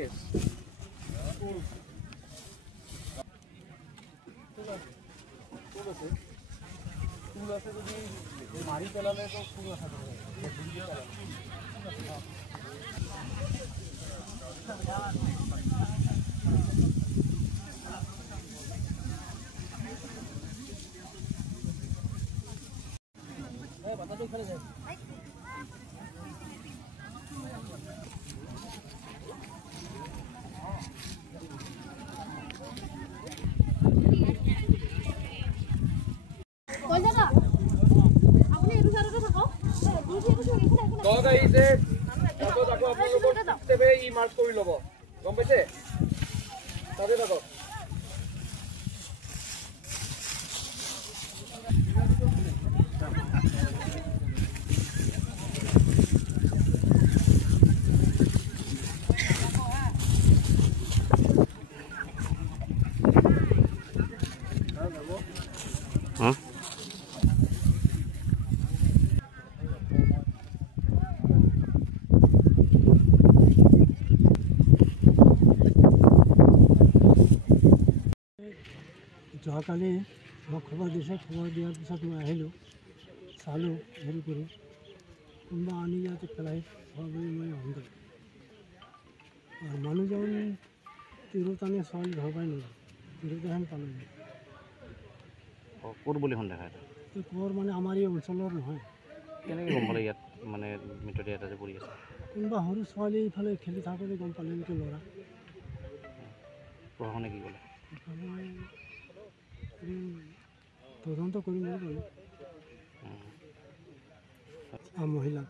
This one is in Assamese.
কেছ ফুল আছে যদি মাৰি পেলালে তো ফুল আছে বাতাটো খেলে যায় মাৰ্চ কৰি ল'ব গম পাইছে তাতে থাকক যোৱাকালি মোক খবৰ দিছে খবৰ দিয়াৰ পিছত মই আহিলোঁ চালোঁ হেৰি কৰি কোনোবা আনি ইয়াতে পেলাই খোৱা বুলি মই ভাবিলোঁ আৰু মানুহজন তিৰোতানে ছোৱালী ধৰবাই নোৱাৰে তিৰোতাহেন পালোঁ ক'ত বুলি সন্দেহ ক'ৰ মানে আমাৰ এই অঞ্চলৰ নহয় কেনেকৈ গম পালে ইয়াত মানে মৃতদেহ এটা যে পৰি আছে কোনোবা সৰু ছোৱালী ইফালে খেলি থাকোঁতে গম পালে নেকি ল'ৰা প্ৰশাসনে কি ক'লে তদন্ত কৰিম বুলি ক'লে মহিলা